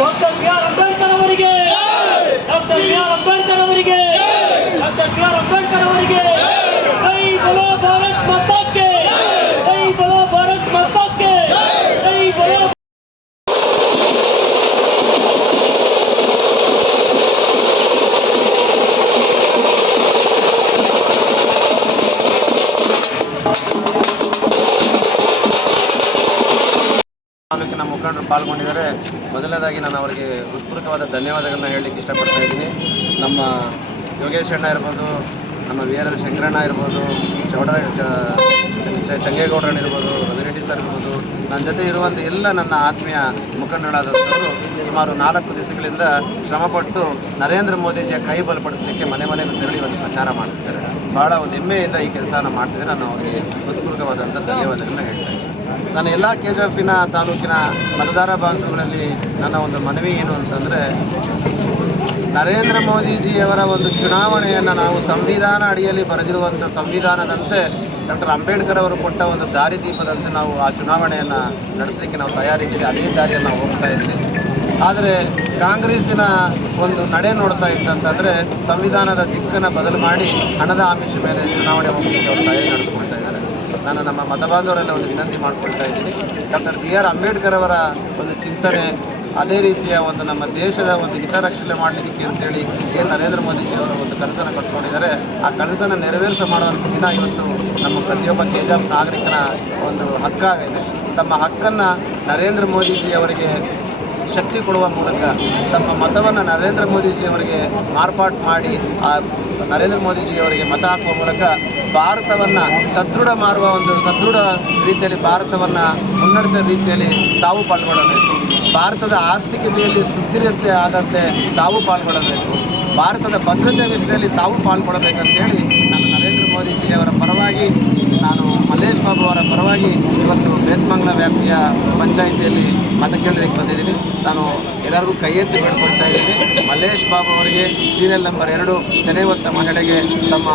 Doctor B R Ambedkar ಅವರಿಗೆ, doctor B R Ambedkar ಅವರಿಗೆ, doctor B R Ambedkar ಅವರಿಗೆ. ಜೈ ಬೋಲೋ ಭಾರತ್ ಮಾತಾ ಕಿ, ಜೈ ಬೋಲೋ ಭಾರತ್ ಮಾತಾ ಕಿ, ಜೈ ಬೋಲೋ. ತಾಲೂಕಿನ ಮುಖಂಡರು ಪಾಲ್ಗೊಂಡಿದ್ದಾರೆ. ಮೊದಲನೇದಾಗಿ ನಾನು ಅವರಿಗೆ ಹೃತ್ಪೂರ್ವಕವಾದ ಧನ್ಯವಾದಗಳನ್ನ ಹೇಳಲಿಕ್ಕೆ ಇಷ್ಟಪಡ್ತಾ ಇದ್ದೀನಿ. ನಮ್ಮ ಯೋಗೇಶ್ ಅಣ್ಣ ಇರ್ಬೋದು, ನಮ್ಮ ವಿ ಆರ್ ಎಲ್ ಶಂಕರಣ್ಣ ಇರ್ಬೋದು, ಚಂಗೇಗೌಡರಣ್ಣ ಇರ್ಬೋದು, ರವಿರೆಡ್ಡಿ ಸರ್ ಇರ್ಬೋದು, ನನ್ನ ಜೊತೆ ಇರುವಂಥ ಎಲ್ಲ ನನ್ನ ಆತ್ಮೀಯ ಮುಖಂಡರಾದಂಥವರು ಸುಮಾರು 4 ದಿವಸಗಳಿಂದ ಶ್ರಮಪಟ್ಟು ನರೇಂದ್ರ ಮೋದಿಜಿಯ ಕೈ ಬಲಪಡಿಸಲಿಕ್ಕೆ ಮನೆ ಮನೆಗೂ ತೆರಳಿ ಒಂದು ಪ್ರಚಾರ ಮಾಡ್ತಿದ್ದಾರೆ. ಭಾಳ ಒಂದು ಹೆಮ್ಮೆಯಿಂದ ಈ ಕೆಲಸನ ಮಾಡ್ತಿದ್ದಾರೆ. ನಾನು ಅವರಿಗೆ ಹೃತ್ಪೂರ್ವಕವಾದಂಥ ಧನ್ಯವಾದಗಳನ್ನ ಹೇಳ್ತಾ ಇದ್ದೀನಿ. ನಾನು ಎಲ್ಲ ಕೆಜೆಎಫಿನ ತಾಲೂಕಿನ ಮತದಾರ ಬಾಂಧವಗಳಲ್ಲಿ ನನ್ನ ಒಂದು ಮನವಿ ಏನು ಅಂತಂದರೆ, ನರೇಂದ್ರ ಮೋದಿಜಿಯವರ ಒಂದು ಚುನಾವಣೆಯನ್ನು ನಾವು ಸಂವಿಧಾನ ಅಡಿಯಲ್ಲಿ ಬರೆದಿರುವಂಥ ಸಂವಿಧಾನದಂತೆ ಡಾಕ್ಟರ್ ಅಂಬೇಡ್ಕರ್ ಅವರು ಕೊಟ್ಟ ಒಂದು ದಾರಿದೀಪದಂತೆ ನಾವು ಆ ಚುನಾವಣೆಯನ್ನು ನಡೆಸಲಿಕ್ಕೆ ನಾವು ತಯಾರಿದ್ದೀವಿ. ಅದೇ ದಾರಿಯನ್ನು ನಾವು ಹೋಗ್ತಾ ಇದ್ದೀವಿ. ಆದರೆ ಕಾಂಗ್ರೆಸ್ಸಿನ ಒಂದು ನಡೆ ನೋಡ್ತಾ ಇತ್ತಂತಂದರೆ ಸಂವಿಧಾನದ ದಿಕ್ಕನ್ನು ಬದಲು ಮಾಡಿ ಹಣದ ಆಮಿಷ ಮೇಲೆ ಚುನಾವಣೆ ಹೋಗಲಿಕ್ಕೆ ಅವರು ತಯಾರಿ ನಡೆಸ್ಕೊಳ್ತಾ ಇದ್ದಾರೆ. ನಾನು ನಮ್ಮ ಮತಬಾಂಧವರೆಲ್ಲ ಒಂದು ವಿನಂತಿ ಮಾಡ್ಕೊಳ್ತಾ ಇದ್ದೀನಿ. ಡಾಕ್ಟರ್ ಬಿ ಆರ್ ಅಂಬೇಡ್ಕರ್ ಅವರ ಒಂದು ಚಿಂತನೆ, ಅದೇ ರೀತಿಯ ಒಂದು ನಮ್ಮ ದೇಶದ ಒಂದು ಹಿತರಕ್ಷಣೆ ಮಾಡಲಿಕ್ಕೆ ಅಂತೇಳಿ ಏನು ನರೇಂದ್ರ ಮೋದಿಜಿಯವರ ಒಂದು ಕನಸನ್ನು ಕಟ್ಕೊಂಡಿದ್ದಾರೆ, ಆ ಕನಸನ್ನು ನೆರವೇರಿಸ ಮಾಡುವಂಥ ದಿನ ಇವತ್ತು ನಮ್ಮ ಪ್ರತಿಯೊಬ್ಬ ಕೆಜೆಎಫ್ ನಾಗರಿಕನ ಒಂದು ಹಕ್ಕಾಗಿದೆ. ತಮ್ಮ ಹಕ್ಕನ್ನು ನರೇಂದ್ರ ಮೋದಿಜಿಯವರಿಗೆ ಶಕ್ತಿ ಕೊಡುವ ಮೂಲಕ ತಮ್ಮ ಮತವನ್ನು ನರೇಂದ್ರ ಮೋದಿಜಿಯವರಿಗೆ ಮಾರ್ಪಾಟು ಮಾಡಿ ಆ ನರೇಂದ್ರ ಮೋದಿಜಿಯವರಿಗೆ ಮತ ಹಾಕುವ ಮೂಲಕ ಭಾರತವನ್ನು ಸದೃಢ ರೀತಿಯಲ್ಲಿ ಭಾರತವನ್ನು ಮುನ್ನಡೆಸೋ ರೀತಿಯಲ್ಲಿ ತಾವು ಪಾಲ್ಗೊಳ್ಳಬೇಕು. ಭಾರತದ ಆರ್ಥಿಕತೆಯಲ್ಲಿ ಸ್ಥಿರತೆ ಆದಂತೆ ತಾವು ಪಾಲ್ಗೊಳ್ಳಬೇಕು. ಭಾರತದ ಭದ್ರತೆ ವಿಷಯದಲ್ಲಿ ತಾವು ಪಾಲ್ಗೊಳ್ಳಬೇಕಂತೇಳಿ ನಾನು ನರೇಂದ್ರ ಮೋದಿಜಿಯವರ ಪರವಾಗಿ, ನಾನು ಮಲ್ಲೇಶ್ ಬಾಬು ಅವರ ಪರವಾಗಿ ಇವತ್ತು ಬೇತ್ಮಂಗ್ಲ ವ್ಯಾಪ್ತಿಯ ಪಂಚಾಯಿತಿಯಲ್ಲಿ ಮತ ಕೇಳಲಿಕ್ಕೆ ಬಂದಿದ್ದೀನಿ. ನಾನು ಎಲ್ಲರಿಗೂ ಕೈ ಎತ್ತಿ ಬೇಡ್ಕೊಳ್ತಾ ಇದ್ದೀನಿ. ಮಲ್ಲೇಶ್ ಬಾಬು ಅವರಿಗೆ ಸೀರಿಯಲ್ ನಂಬರ್ 2 ತೆನೆ ಹೊತ್ತ ಮಹಿಳೆಗೆ ತಮ್ಮ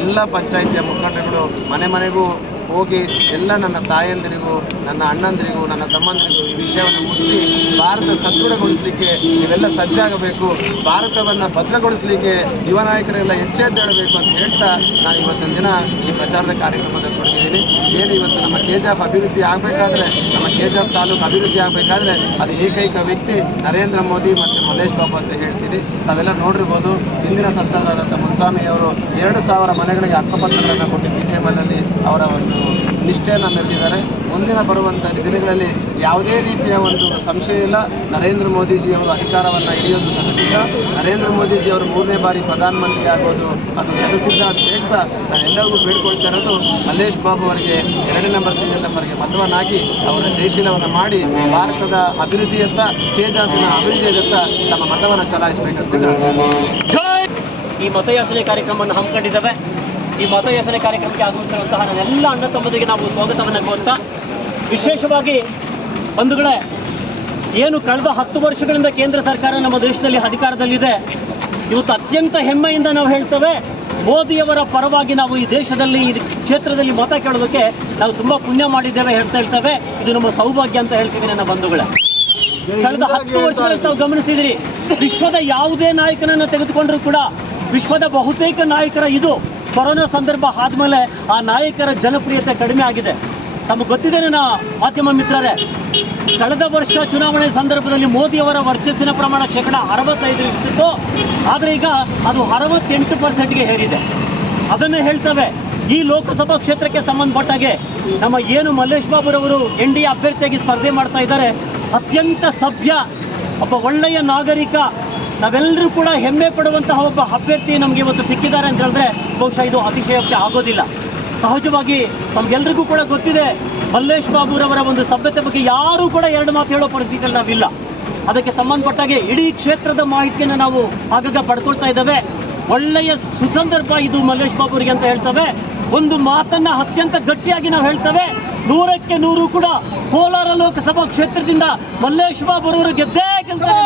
ಎಲ್ಲ ಪಂಚಾಯಿತಿಯ ಮುಖಂಡರುಗಳು ಮನೆ ಮನೆಗೂ ಹೋಗಿ ಎಲ್ಲ ನನ್ನ ತಾಯಂದಿರಿಗೂ, ನನ್ನ ಅಣ್ಣಂದಿರಿಗೂ, ನನ್ನ ತಮ್ಮಂದಿರಿಗೂ ಈ ವಿಷಯವನ್ನು ಮುಟ್ಟಿಸಿ ಭಾರತ ಸದೃಢಗೊಳಿಸಲಿಕ್ಕೆ ನೀವೆಲ್ಲ ಸಜ್ಜಾಗಬೇಕು, ಭಾರತವನ್ನು ಭದ್ರಗೊಳಿಸಲಿಕ್ಕೆ ಯುವ ನಾಯಕರೆಲ್ಲ ಎಚ್ಚೆತ್ತೇಳಬೇಕು ಅಂತ ಹೇಳ್ತಾ ನಾನು ಇವತ್ತಿನ ದಿನ ಈ ಪ್ರಚಾರದ ಕಾರ್ಯಕ್ರಮದಲ್ಲಿ ತೊಡಗಿದ್ದೀನಿ. ಏನು ಇವತ್ತು ನಮ್ಮ ಕೆಜೆಎಫ್ ಅಭಿವೃದ್ಧಿ ಆಗಬೇಕಾದ್ರೆ, ನಮ್ಮ ಕೆಜೆಎಫ್ ತಾಲೂಕು ಅಭಿವೃದ್ಧಿ ಆಗಬೇಕಾದ್ರೆ ಅದು ಏಕೈಕ ವ್ಯಕ್ತಿ ನರೇಂದ್ರ ಮೋದಿ ಮತ್ತು ಮಲ್ಲೇಶ್ ಬಾಬು ಅಂತ ಹೇಳ್ತೀನಿ. ತಾವೆಲ್ಲ ನೋಡಿರ್ಬೋದು, ಹಿಂದಿನ ಸಂಸದರಾದಂಥ ಮುನ್ಸ್ವಾಮಿ ಅವರು 2000 ಮನೆಗಳಿಗೆ ಹಕ್ಕುಪತ್ರಗಳನ್ನು ಕೊಟ್ಟು BJMನಲ್ಲಿ ಅವರ ಒಂದು ನಿಷ್ಠೆಯನ್ನು ಮೆರೆದಿದ್ದಾರೆ. ಮುಂದಿನ ಬರುವಂಥ ದಿನಗಳಲ್ಲಿ ಯಾವುದೇ ರೀತಿಯ ಒಂದು ಸಂಶಯ ಇಲ್ಲ, ನರೇಂದ್ರ ಮೋದಿಜಿಯವರು ಅಧಿಕಾರವನ್ನು ಹಿಡಿಯೋದು ಸದಸಿದ್ಧ, ನರೇಂದ್ರ ಮೋದಿಜಿಯವರು 3ನೇ ಬಾರಿ ಪ್ರಧಾನಮಂತ್ರಿ ಆಗೋದು ಅದು ಸದಸಿದ್ಧ ಅಂತ ಹೇಳ್ತಾ ನಾನು ಎಲ್ಲರಿಗೂ ಬೇಡ್ಕೊಳ್ತಾ ಇರೋದು, ಮಲ್ಲೇಶ್ ಬಾಬು ಅವರಿಗೆ 2 ನಂಬರ್ ಸೀರಿಯಲ್ ನಂಬರ್ಗೆ ಮತವನ್ನಾಗಿ ಅವರ ಜಯಶೀಲವನ್ನು ಮಾಡಿ ಭಾರತದ ಅಭಿವೃದ್ಧಿಯತ್ತ, ಕೆಜೆಎಫಿನ ಅಭಿವೃದ್ಧಿಯತ್ತ ತಮ್ಮ ಮತವನ್ನು ಚಲಾಯಿಸಬೇಕಂತ ಈ ಮತಯಾಚನೆ ಕಾರ್ಯಕ್ರಮವನ್ನು ಹಮ್ಮಿಕೊಂಡಿದ್ದೇವೆ. ಈ ಮತಯಾಚನೆ ಕಾರ್ಯಕ್ರಮಕ್ಕೆ ಆಗಮಿಸಿರುವಂತಹ ನನ್ನೆಲ್ಲ ಅಣ್ಣ ತಮ್ಮದಿಗೆ ನಾವು ಸ್ವಾಗತವನ್ನು ಕೋರ್ತಾ, ವಿಶೇಷವಾಗಿ ಬಂಧುಗಳೇ, ಏನು ಕಳೆದ 10 ವರ್ಷಗಳಿಂದ ಕೇಂದ್ರ ಸರ್ಕಾರ ನಮ್ಮ ದೇಶದಲ್ಲಿ ಅಧಿಕಾರದಲ್ಲಿದೆ. ಇವತ್ತು ಅತ್ಯಂತ ಹೆಮ್ಮೆಯಿಂದ ನಾವು ಹೇಳ್ತೇವೆ, ಮೋದಿಯವರ ಪರವಾಗಿ ನಾವು ಈ ದೇಶದಲ್ಲಿ, ಈ ಕ್ಷೇತ್ರದಲ್ಲಿ ಮತ ಕೇಳೋದಕ್ಕೆ ನಾವು ತುಂಬ ಪುಣ್ಯ ಮಾಡಿದ್ದೇವೆ ಹೇಳ್ತೇವೆ. ಇದು ನಮ್ಮ ಸೌಭಾಗ್ಯ ಅಂತ ಹೇಳ್ತೀವಿ ನನ್ನ ಬಂಧುಗಳೇ. ಕಳೆದ 10 ವರ್ಷಗಳಲ್ಲಿ ತಾವು ಗಮನಿಸಿದಿರಿ, ವಿಶ್ವದ ಯಾವುದೇ ನಾಯಕನನ್ನು ತೆಗೆದುಕೊಂಡರೂ ಕೂಡ ವಿಶ್ವದ ಬಹುತೇಕ ನಾಯಕರ ಇದು ಕೊರೋನಾ ಸಂದರ್ಭ ಆದಮೇಲೆ ಆ ನಾಯಕರ ಜನಪ್ರಿಯತೆ ಕಡಿಮೆ ಆಗಿದೆ. ತಮಗೆ ಗೊತ್ತಿದೆ ನನ್ನ ಮಾಧ್ಯಮ ಮಿತ್ರರೇ, ಕಳೆದ ವರ್ಷ ಚುನಾವಣೆ ಸಂದರ್ಭದಲ್ಲಿ ಮೋದಿಯವರ ವರ್ಚಸ್ಸಿನ ಪ್ರಮಾಣ 65% ಆದರೆ ಈಗ ಅದು 68%ಗೆ ಏರಿದೆ. ಅದನ್ನೇ ಹೇಳ್ತೇವೆ. ಈ ಲೋಕಸಭಾ ಕ್ಷೇತ್ರಕ್ಕೆ ಸಂಬಂಧಪಟ್ಟಾಗೆ ನಮ್ಮ ಏನು ಮಲ್ಲೇಶ್ ಬಾಬುರವರು NDA ಅಭ್ಯರ್ಥಿಯಾಗಿ ಸ್ಪರ್ಧೆ ಮಾಡ್ತಾ ಇದ್ದಾರೆ, ಅತ್ಯಂತ ಸಭ್ಯ, ಒಬ್ಬ ಒಳ್ಳೆಯ ನಾಗರಿಕ, ನಾವೆಲ್ಲರೂ ಕೂಡ ಹೆಮ್ಮೆ ಪಡುವಂತಹ ಒಬ್ಬ ಅಭ್ಯರ್ಥಿ ನಮಗೆ ಇವತ್ತು ಸಿಕ್ಕಿದ್ದಾರೆ ಅಂತ ಹೇಳಿದ್ರೆ ಬಹುಶಃ ಇದು ಅತಿಶಯೋಕ್ತಿ ಆಗೋದಿಲ್ಲ. ಸಹಜವಾಗಿ ತಮಗೆಲ್ಲರಿಗೂ ಕೂಡ ಗೊತ್ತಿದೆ, ಮಲ್ಲೇಶ್ ಬಾಬುರವರ ಒಂದು ಸಭ್ಯತೆ ಬಗ್ಗೆ ಯಾರೂ ಕೂಡ 2 ಮಾತು ಹೇಳೋ ಪರಿಸ್ಥಿತಿಯಲ್ಲಿ ನಾವಿಲ್ಲ. ಅದಕ್ಕೆ ಸಂಬಂಧಪಟ್ಟಾಗೆ ಇಡೀ ಕ್ಷೇತ್ರದ ಮಾಹಿತಿಯನ್ನು ನಾವು ಆಗಾಗ ಪಡ್ಕೊಳ್ತಾ ಇದ್ದೇವೆ. ಒಳ್ಳೆಯ ಸುಸಂದರ್ಭ ಇದು ಮಲ್ಲೇಶ್ ಬಾಬುರಿಗೆ ಅಂತ ಹೇಳ್ತೇವೆ. ಒಂದು ಮಾತನ್ನು ಅತ್ಯಂತ ಗಟ್ಟಿಯಾಗಿ ನಾವು ಹೇಳ್ತೇವೆ, 100ಕ್ಕೆ 100 ಕೂಡ ಕೋಲಾರ ಲೋಕಸಭಾ ಕ್ಷೇತ್ರದಿಂದ ಮಲ್ಲೇಶ್ ಬಾಬುರವರು ಗೆದ್ದೇ ಗೆಲ್ತಾರೆ.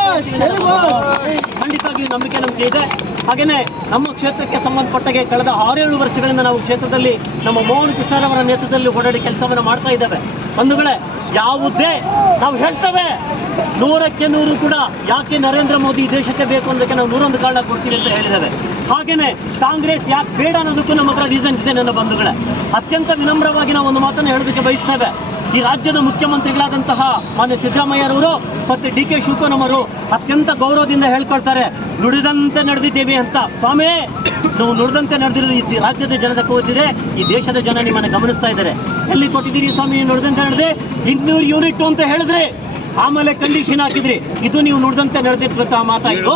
ಖಂಡಿತವಾಗಿ ನಂಬಿಕೆ ನಮಗೆ ಇದೆ. ಹಾಗೆಯೇ ನಮ್ಮ ಕ್ಷೇತ್ರಕ್ಕೆ ಸಂಬಂಧಪಟ್ಟಾಗೆ ಕಳೆದ 6-7 ವರ್ಷಗಳಿಂದ ನಾವು ಕ್ಷೇತ್ರದಲ್ಲಿ ನಮ್ಮ ಮೋಹನ್ ಕೃಷ್ಣರವರ ನೇತೃತ್ವದಲ್ಲಿ ಓಡಾಡಿ ಕೆಲಸವನ್ನು ಮಾಡ್ತಾ ಇದ್ದೇವೆ. ಬಂಧುಗಳೇ, ಯಾವುದೇ ನಾವು ಹೇಳ್ತೇವೆ 100ಕ್ಕೆ 100 ಕೂಡ ಯಾಕೆ ನರೇಂದ್ರ ಮೋದಿ ಈ ದೇಶಕ್ಕೆ ಬೇಕು ಅನ್ನೋದಕ್ಕೆ ನಾವು 101 ಕಾರಣ ಕೊಡ್ತೀವಿ ಅಂತ ಹೇಳಿದ್ದೇವೆ. ಹಾಗೇನೆ ಕಾಂಗ್ರೆಸ್ ಯಾಕೆ ಬೇಡ ಅನ್ನೋದಕ್ಕೂ ನಮ್ಮ ಹತ್ರ ರೀಸನ್ಸ್ ಇದೆ ನನ್ನ ಬಂಧುಗಳೇ. ಅತ್ಯಂತ ವಿನಮ್ರವಾಗಿ ನಾವು ಒಂದು ಮಾತನ್ನು ಹೇಳೋದಕ್ಕೆ ಬಯಸ್ತೇವೆ. ಈ ರಾಜ್ಯದ ಮುಖ್ಯಮಂತ್ರಿಗಳಾದಂತಹ ಮಾನ್ಯ ಸಿದ್ದರಾಮಯ್ಯರವರು ಮತ್ತು ಡಿ ಕೆ ಶಿವಕುಮಾರ್ ಅತ್ಯಂತ ಗೌರವದಿಂದ ಹೇಳ್ಕೊಳ್ತಾರೆ, ನುಡಿದಂತೆ ನಡೆದಿದ್ದೇವೆ ಅಂತ. ಸ್ವಾಮಿ, ನಾವು ನುಡಿದಂತೆ ನಡೆದಿರೋದು ಈ ರಾಜ್ಯದ ಜನತೆ ಕೂತಿದೆ, ಈ ದೇಶದ ಜನ ನಿಮ್ಮನ್ನು ಗಮನಿಸ್ತಾ ಇದ್ದಾರೆ. ಎಲ್ಲಿ ಕೊಟ್ಟಿದ್ದೀರಿ ಸ್ವಾಮಿ ನೀವು ನುಡಿದಂತೆ ನಡೆದೆ? 200 ಯೂನಿಟ್ ಅಂತ ಹೇಳಿದ್ರೆ ಆಮೇಲೆ ಕಂಡೀಷನ್ ಹಾಕಿದ್ರಿ. ಇದು ನೀವು ನುಡಿದಂತೆ ನಡೆದಿರುವಂತಹ ಮಾತಾಯಿತು.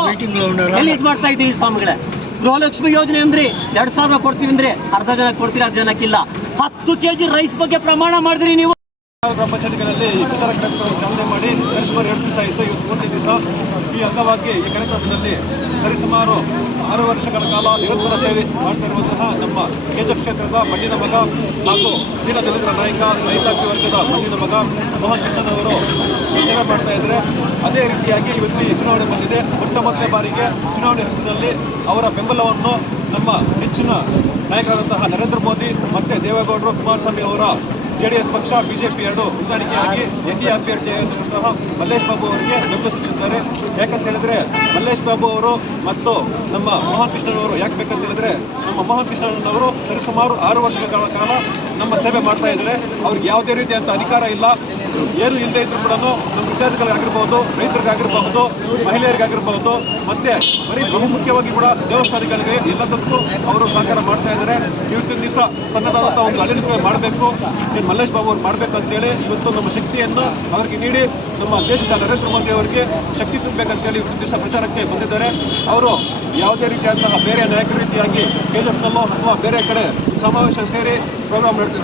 ಎಲ್ಲಿ ಇದು ಮಾಡ್ತಾ ಇದ್ದೀರಿ ಸ್ವಾಮಿಗಳೇ? ಗೃಹಲಕ್ಷ್ಮಿ ಯೋಜನೆ ಅಂದ್ರಿ 2,000 ಕೊಡ್ತೀವಿ ಅಂದ್ರೆ ಅರ್ಧ ಜನ ಕೊಡ್ತೀರಿ, 10 ಜನಕ್ಕಿಲ್ಲ. 10 kg ರೈಸ್ ಬಗ್ಗೆ ಪ್ರಮಾಣ ಮಾಡಿದ್ರಿ ನೀವು. ಗ್ರಾಮ ಪಂಚಾಯತ್ಗಳಲ್ಲಿ ಈ ಪ್ರಚಾರ ಕಾರ್ಯಕ್ರಮ ಚಾಲನೆ ಮಾಡಿ ಸುಮಾರು 2 ದಿವಸ ಆಯಿತು. ಇವತ್ತು 3ನೇ ದಿವಸ. ಈ ಅಂಗವಾಗಿ ಈ ಕಾರ್ಯಕ್ರಮದಲ್ಲಿ ಸರಿಸುಮಾರು 6 ವರ್ಷಗಳ ಕಾಲ ನಿರಂತರ ಸೇವೆ ಮಾಡ್ತಾ ಇರುವಂತಹ ನಮ್ಮ ಕೆಜೆಫ್ ಕ್ಷೇತ್ರದ ಮಣ್ಣಿನ ಮಗ ಹಾಗೂ ದೀನ ದಲಿತರ ನಾಯಕ, ರೈತಾಪಿ ವರ್ಗದ ಮಣ್ಣಿನ ಮಗ ಮೋಹನ್ ಕೃಷ್ಣನ್ ಅವರು ಸೇವೆ ಮಾಡ್ತಾ ಇದ್ದಾರೆ. ಅದೇ ರೀತಿಯಾಗಿ ಇವತ್ತು ಈ ಚುನಾವಣೆ ಬಂದಿದೆ. ಮೊದಲನೇ ಬಾರಿಗೆ ಚುನಾವಣೆ ಹೆಸರಿನಲ್ಲಿ ಅವರ ಬೆಂಬಲವನ್ನು ನಮ್ಮ ನೆಚ್ಚಿನ ನಾಯಕರಾದಂತಹ ನರೇಂದ್ರ ಮೋದಿ ಮತ್ತು ದೇವೇಗೌಡರು, ಕುಮಾರಸ್ವಾಮಿ ಅವರ JDS ಪಕ್ಷ, ಬಿಜೆಪಿ ಎರಡು ಹೊಂದಾಣಿಕೆಯಾಗಿ NDA ಅಭ್ಯರ್ಥಿಯಾಗಿರುವಂತಹ ಮಲ್ಲೇಶ್ ಬಾಬು ಅವರಿಗೆ ಬೆಂಬಲ ಸೂಚಿಸಿದ್ದಾರೆ. ಯಾಕಂತ ಹೇಳಿದ್ರೆ ಮಲ್ಲೇಶ್ ಬಾಬು ಅವರು ಮತ್ತು ನಮ್ಮ ಮೋಹನ್ ಕೃಷ್ಣನ್ ಅವರು ಯಾಕೆ ಬೇಕಂತ ಹೇಳಿದ್ರೆ, ನಮ್ಮ ಮೋಹನ್ ಕೃಷ್ಣನ್ ಅವರು ಸರಿಸುಮಾರು 6 ವರ್ಷಗಳ ಕಾಲ ನಮ್ಮ ಸೇವೆ ಮಾಡ್ತಾ ಇದ್ದಾರೆ. ಅವ್ರಿಗೆ ಯಾವುದೇ ರೀತಿಯಂಥ ಅಧಿಕಾರ ಇಲ್ಲ, ಏನು ಇಲ್ಲದೆ ಇದ್ರೂ ಕೂಡ ನಮ್ಮ ವಿದ್ಯಾರ್ಥಿಗಳಿಗಾಗಿರ್ಬೋದು, ರೈತರಿಗಾಗಿರ್ಬಹುದು, ಮಹಿಳೆಯರಿಗಾಗಿರ್ಬಹುದು, ಮತ್ತೆ ಬರೀ ಬಹುಮುಖ್ಯವಾಗಿ ಕೂಡ ದೇವಸ್ಥಾನಗಳಿಗೆ ಎಲ್ಲದಕ್ಕೂ ಅವರು ಸಹಕಾರ ಮಾಡ್ತಾ ಇದ್ದಾರೆ. ಇವತ್ತಿನ ದಿವಸ ಸಣ್ಣದಾದಂಥ ಒಂದು ಅಳಿನ ಸೇವೆ ಮಾಡಬೇಕು, ಮಲ್ಲೇಶ್ ಬಾಬು ಅವ್ರು ಮಾಡಬೇಕಂತೇಳಿ ಇವತ್ತು ನಮ್ಮ ಶಕ್ತಿಯನ್ನು ಅವರಿಗೆ ನೀಡಿ ನಮ್ಮ ದೇಶದ ನರೇಂದ್ರ ಮೋದಿ ಅವರಿಗೆ ಶಕ್ತಿ ತುಂಬಬೇಕಂತೇಳಿ ಇವತ್ತು ದಿವಸ ಪ್ರಚಾರಕ್ಕೆ ಬಂದಿದ್ದಾರೆ. ಅವರು ಯಾವುದೇ ರೀತಿಯಾದಂತಹ ಬೇರೆ ನಾಯಕರ ರೀತಿಯಾಗಿ ಕೆಜೆಫ್ನಲ್ಲೋ ಅಥವಾ ಬೇರೆ ಕಡೆ ಸಮಾವೇಶ ಸೇರಿ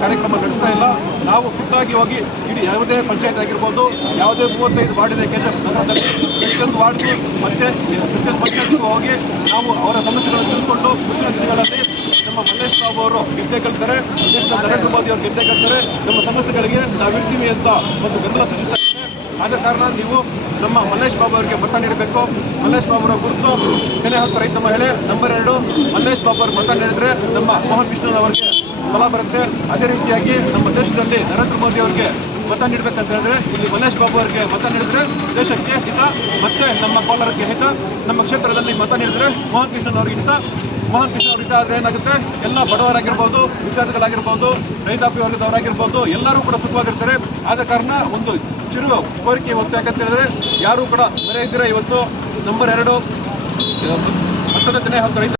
ಕಾರ್ಯಕ್ರಮ ನಡೆಸ್ತಾ ಇಲ್ಲ. ನಾವು ಖುದ್ದಾಗಿ ಹೋಗಿ ಇಡೀ ಯಾವುದೇ ಪಂಚಾಯತ್ ಆಗಿರ್ಬೋದು, ಯಾವುದೇ 35 ವಾರ್ಡ್ ಇದೆ ಕೆಜೆಫ್ ನಗರದಲ್ಲಿ, ಪ್ರತಿಯೊಂದು ವಾರ್ಡ್ಗೂ ಮತ್ತೆ ಪ್ರತಿಯೊಂದು ಪಂಚಾಯತ್ಗೂ ಹೋಗಿ ನಾವು ಅವರ ಸಮಸ್ಯೆಗಳನ್ನು ತಿಳ್ಕೊಂಡು ಮುಂದಿನ ದಿನಗಳಲ್ಲಿ ನಮ್ಮ ಮಲ್ಲೇಶ್ ಬಾಬು ಅವರು ಗೆದ್ದೆ ಗೆಲ್ತಾರೆ, ದೇಶದ ನರೇಂದ್ರ ಮೋದಿ ಅವರು ಗೆದ್ದೆ ಗೆಲ್ತಾರೆ, ನಮ್ಮ ಸಮಸ್ಯೆಗಳಿಗೆ ನಾವಿರ್ತೀವಿ ಅಂತ ಒಂದು ಬೆಂಬಲ ಸೂಚಿಸ್ತಾ ಇದ್ದಾರೆ. ಆದ ಕಾರಣ ನೀವು ನಮ್ಮ ಮಲ್ಲೇಶ್ ಬಾಬು ಅವರಿಗೆ ಮತ ನೀಡಬೇಕು. ಮಲ್ಲೇಶ್ ಬಾಬು ಅವರ ಗುರುತು ಕೆನೆ ಹತ್ತು ರೈತ ಮಹಿಳೆ, ನಂಬರ್ 2. ಮಲ್ಲೇಶ್ ಬಾಬು ಅವ್ರಿಗೆ ಮತ ನೀಡಿದ್ರೆ ನಮ್ಮ ಮೋಹನ್ ಕೃಷ್ಣನ್ ಅವರಿಗೆ ಫಲ ಬರುತ್ತೆ. ಅದೇ ರೀತಿಯಾಗಿ ನಮ್ಮ ದೇಶದಲ್ಲಿ ನರೇಂದ್ರ ಮೋದಿ ಅವರಿಗೆ ಮತ ನೀಡಬೇಕಂತ ಹೇಳಿದ್ರೆ ಇಲ್ಲಿ ಮಲ್ಲೇಶ್ ಬಾಬು ಅವರಿಗೆ ಮತ ನೀಡಿದ್ರೆ ದೇಶಕ್ಕೆ ಹಿತ, ಮತ್ತೆ ನಮ್ಮ ಕೋಲಾರಕ್ಕೆ ಹಿತ. ನಮ್ಮ ಕ್ಷೇತ್ರದಲ್ಲಿ ಮತ ನೀಡಿದ್ರೆ ಮೋಹನ್ ಕೃಷ್ಣನ್ ಅವ್ರಿಗೆ ಹಿತ. ಮೋಹನ್ ಕೃಷ್ಣ ಅವ್ರ ಹಿತ ಆದರೆ ಏನಾಗುತ್ತೆ, ಎಲ್ಲ ಬಡವರಾಗಿರ್ಬೋದು, ವಿದ್ಯಾರ್ಥಿಗಳಾಗಿರ್ಬೋದು, ರೈತಾಪಿ ವರ್ಗದವರಾಗಿರ್ಬೋದು, ಎಲ್ಲರೂ ಕೂಡ ಸುಖವಾಗಿರ್ತಾರೆ. ಆದ ಕಾರಣ ಒಂದು ಚಿರು ಕೋರಿಕೆ ಇವತ್ತು ಯಾಕಂತ ಹೇಳಿದ್ರೆ, ಯಾರೂ ಕೂಡ ಮರೆಯಿದ್ದೀರ ಇವತ್ತು ನಂಬರ್ 2 ಮತದ ದಿನ 10 ರೈತ